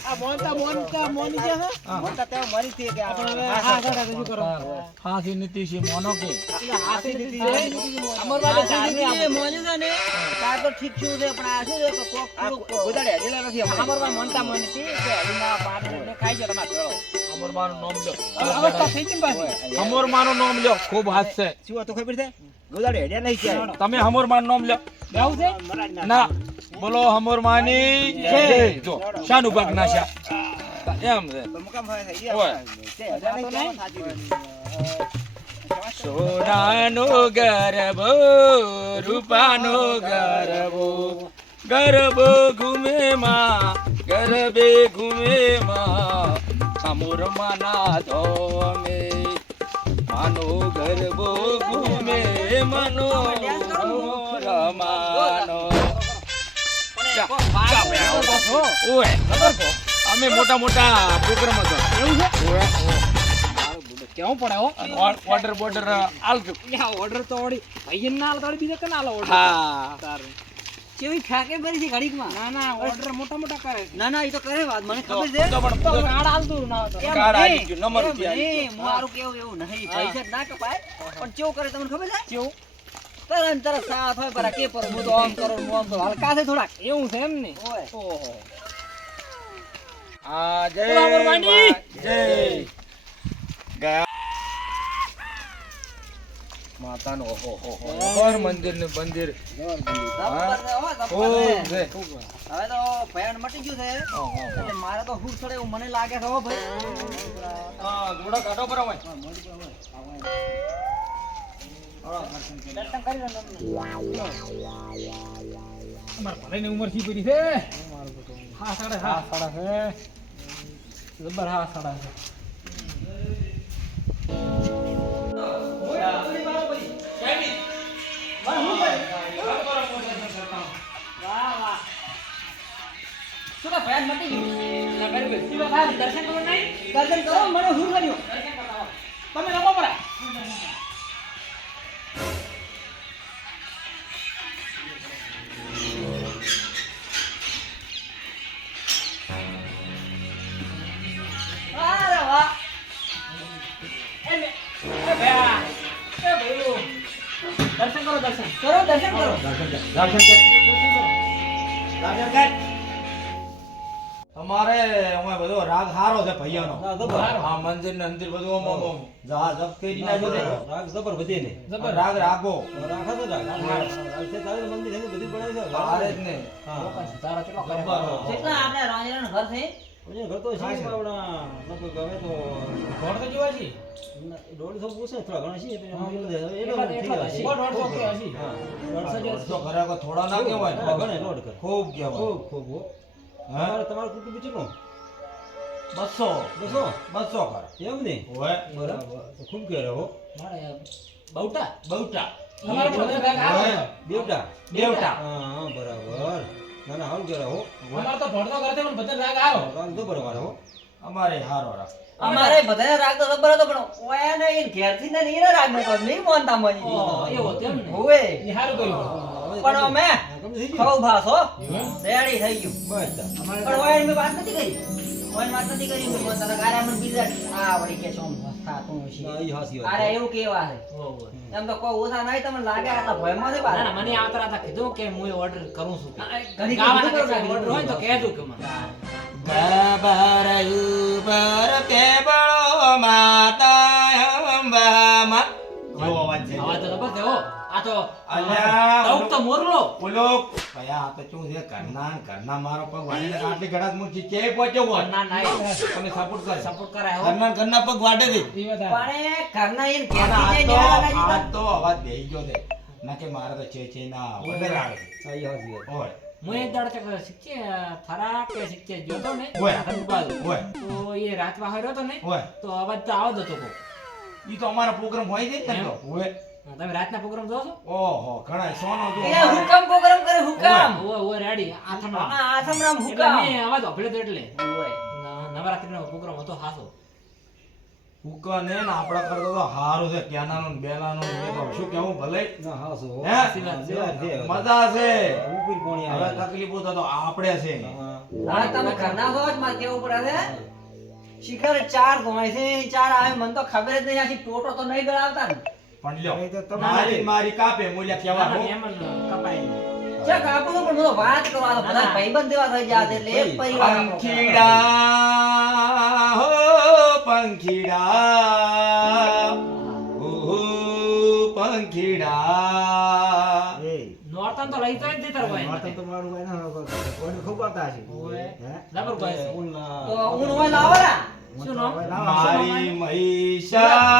આ મોનતા મોનતા મોની જે છે મોટા તેઓ મરી થી કે આપણે હવે હા, હા સાડા શું કરો ફાંસી નીતિ છે મોનો કે હાથી દીધી અમર એ મોન્યું છે ને તાર અમર મોની અમરમાનું નામ લ્યો અવસ્થા હાથ છે. તમે અમરમાનું નામ લ્યો છે? ના બોલો અમરમાની જય. જો શાનું ભાગ નાશા એમ છે. છે. સોનાનો ગરબો રૂપાનો ગરબો ગરબો ઘૂમે માં ગરબે ઘૂમે માં. અમર માના ધોમે માનો ગરબો ઘૂમે મનો ઓય અમે મોટા મોટા પ્રોગ્રામ હતો કેવું પડે હો? ઓર્ડર બોર્ડર આલજો ઓર્ડર તો વળી ભાઈ ના આલતા બીજા કને આલો ઓર્ડર? હા. કેવી ઠાકે ભરી છે ઘડીકમાં? ના ના ઓર્ડર મોટા મોટા કરે ના ના એ તો કરે વાત મને ખબર છે? તો પણ તો કાર્ડ આલતું ના તો. એમ કાર્ડ નહીં, આવી ગયું, નંબરથી આવી ગયો. મારું કેવું એવું નહીં. પૈસા જ ના કપાય. પણ કેવું કરે તમને ખબર છે? કેવું તરત તરત સાથ હોય પરા કે પર હું તો આમ કરું હું આમ કરું. હલકા છે થોડાક એવું છે એમ ને? ઓહો. હા જય જય. ગયા માતાનો ઓહો હો હો પર મંદિર. ને મંદિર. હવે તો ભયાન મટી ગયું છે. એટલે મારે તો હું ચડે એવું મને લાગે છે હો ભાઈ. હા ઘોડા કાઢો પર અમે દર્શન કરી લો તમને. અમાર ભલાઈની ઉંમર સી પડી છે હા સાડા હા સાડા છે જબર હા સાડા છે વાહ વાહ શું કે ભયાન મટી ગયું દર્શન કરો નહીં દર્શન કરો મને હું કર્યું તમે રમો પડે તમારે અમે બધો રાગ હારો છે ભૈયાનો. હા, મંદિર ને અંદિર બધું આમ આમ આમ જા જપ કરી નાખ્યું રાગ જબર વધી ને જબર. રાગ રાખો. રાખો તો રાગ. રાગ છે તારે મંદિર છે બધું બનાવ્યું છે. તારે જ ને લોકો સુધારો કેટલો કરે જબર. કેટલા આપણે રાંજરાનું ઘર છે? ઘર તો છે તો તો જોવા દોઢસો પૂછે થોડા ઘણા દોઢસો થોડા ના કહેવાય. લોડ કર. ખૂબ કહેવાય. ખૂબ ખૂબ હા? તમારે કુટુંબ કેટલું બસો. બસો? બસો ઘર. એમ ને? હોય. બરાબર. ખૂબ કહેવાય હો. બહુટા. બહુટા. તમારે બેવટા. હા હા બરાબર. ના ના હારું કહેવાય હો. અમારે તો ભણતો કરતે પણ બધા રાગ આવ્યો રાગ તો બરાબર હો. અમારે હારો રાગ. અમારે બધાને રાગ તો જબર હતો પણ ઓયા ને ઈ ઘેરથી ને ઈને રાગ નતો નહીં મોનતા મજી એવો તેમ ને? હોવે ઈ સારું કર્યું પણ અમે ખવ ભાસ હો. રેડી થઈ ગયું. બસ. પણ ઓયા ને વાત નથી કરી. ઓયા વાત નથી કરી મેં તને ગારા મને બીજા આ વળી કે સોમ થાતું છે અરે એવું કેવા છે? એમ તો કોઈ ઓછા નહીં તમને લાગે આટલા ભયમાં છે ના ના મને આવતા હતા કીધું કે હું ઓર્ડર કરું છું. ઘણી હોય તો કહેજો કે મને. ગબર તો મોરલો. બોલો. કયા આ તો શું છે? ઘરના ઘરના મારો પગ વાળીને આટલી ઘડાત મૂકી કે પહોંચ્યો હોય. ના ના તમે સપોર્ટ કર. સપોર્ટ કરાય હો. ઘરના ઘરના પગ વાડે દે પણ એ ઘરના ઈને અને જે આ તો અવાજ બેહી ગયો છે. ના કે મારે તો છે છે ના વગર આવે સહી ઈ હાચી વાત. હોય હું ચક શીખે થરા કે શીખે જોતો ને ઓય. બાજુ. તો એ રાત હાર્યો તો ને તો અવાજ તો આવતો હતો. ઈ તો અમારો પ્રોગ્રામ હોય છે ને તો. હોય તમે રાતના પ્રોગ્રામ જોશો ઓહો ઘણા સોનો જો એ હુકમ પ્રોગ્રામ કરે હુકમ. ઓ ઓ રેડી. આથમણા હા આથમરામ હુકમ. મે અવાજ સાંભળ્યો તો એટલે. ઓય. નવરાત્રીનો પ્રોગ્રામ હતો હાસો. ઉકા ને ને આપણા કરતા તો હારું છે ક્યાંનાનું ને બેનાનું ને એ તો શું કેવું ભલે? ના હાસો. હે? મજા છે. ઉપર કોણી આવે. તકલીફો તો તો આપણે છે. હા. તમે ઘરના છો જ મારે કેવું પડે છે? શિખર ચાર ગોય છે ચાર આવે મને તો ખબર જ નહીં આખી ટોટો તો નહીં ગળાવતા ને. પણ લ્યો. મારી મારી કાપે મૂલ્યા કેવા ના, હો? એમ જ કપાય. નહીં. ચક પણ હું વાત કરવા તો બધા ભાઈબંધ જેવા થઈ ગયા એટલે એક પરિવાર પંખીડા હો પંખીડા. ઓહો પંખીડા. એ, તો લઈ તો જ દીધા હોય માતા તો મારું ભાઈ ના. ખૂબ આવતા. જબર તો ઊન હોય. લાવો ને. શું નામ? મારી મહીસાગર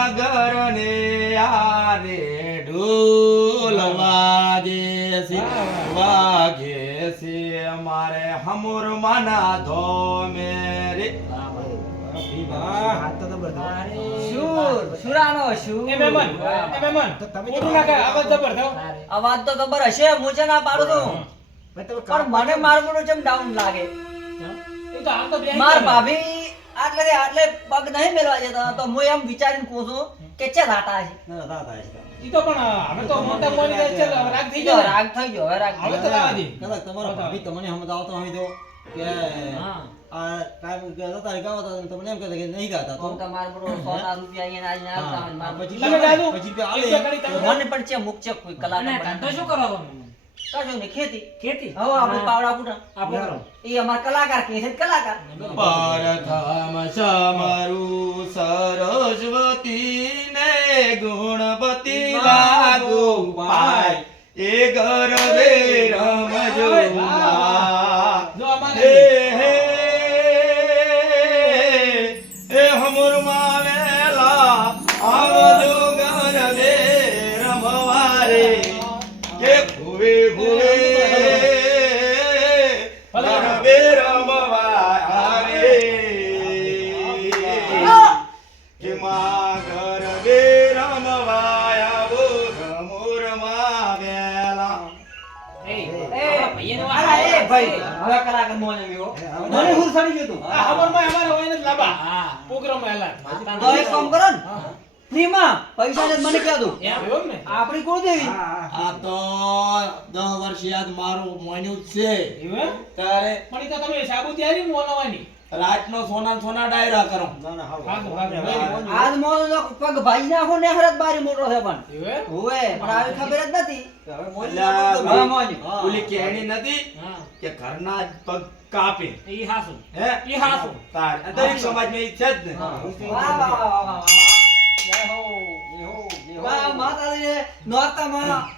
જબર થયો તારે. અવાજ તો ખબર હશે હું છે ના પાડું છું. પણ મને મારવાનું ચમ ડાઉન લાગે. એ તો આમ તો બેહી માર ભાભી. આટલે ને આટલે પગ નહીં મેળવા જતા તો હું એમ વિચારીને પૂછું કે છે રાતા છે ના, ના, છે. ઈ તો પણ હવે તો મોટા મોની જાય ચાલ રાગ થઈ ગયો રાગ થઈ ગયો હવે રાગ હવે તો દે. કદાચ તમારો ભાભી તમને સમજાવતો આવી દો કે હા. આ કામ કે તારે ગાવા હતા તમને એમ કહેતા કે નહીં ગાતા તો આમ તો મારે બધો સોના રૂપિયા અહીંયા આવીને આવતા હોય. પછી તમે દાદુ, પછી પે આલે. મને પણ છે મુખ છે કોઈ કલાકાર અને શું કરો તમે? કશું નહીં ખેતી. ખેતી? હવે આપણે પાવડા પૂટા આપો કરો. એ અમાર કલાકાર કે છે કલાકાર. પરથમ સમરું સરસ્વતી ને ગુણવતી લાગુ એ ગરબે રમજો. ભાઈ હવે કલાકાર મોને મેવો મને હું સડી ગયું તું આ ખબરમાં અમારે હોય ને જ લાંબા. હા. પ્રોગ્રામમાં એલા. તો એક કામ કરો ને હા. પૈસા ને મને કહી દઉં એમ? એવું ને? આપણી કુળદેવી હા, હા. આ તો દસ વર્ષ યાદ મારું મોન્યું છે એમ? પણ તો તમે સાબુ તૈયારી મોનવાની. રાતનો સોના સોના ડાયરા કરો. ના, ના. આજ મોનો પગ ભાઈ નાખો ને હરત બારી મોટો છે પણ. હોવે પણ આવી ખબર જ નથી. ઓલી કેણી નથી કે ઘરના પગ કાપે. ઈ હાસુ. હે? ઈ હાસું. તાર. દરેક સમાજ ઈ છે જ ને. વાહ વાહ વાહ વાહ વાહ. જય હો. એ હો. વાહ માતાજીને નોરતામાં અરે, ટોપલો પણ ટોપલો તમારું તો મેં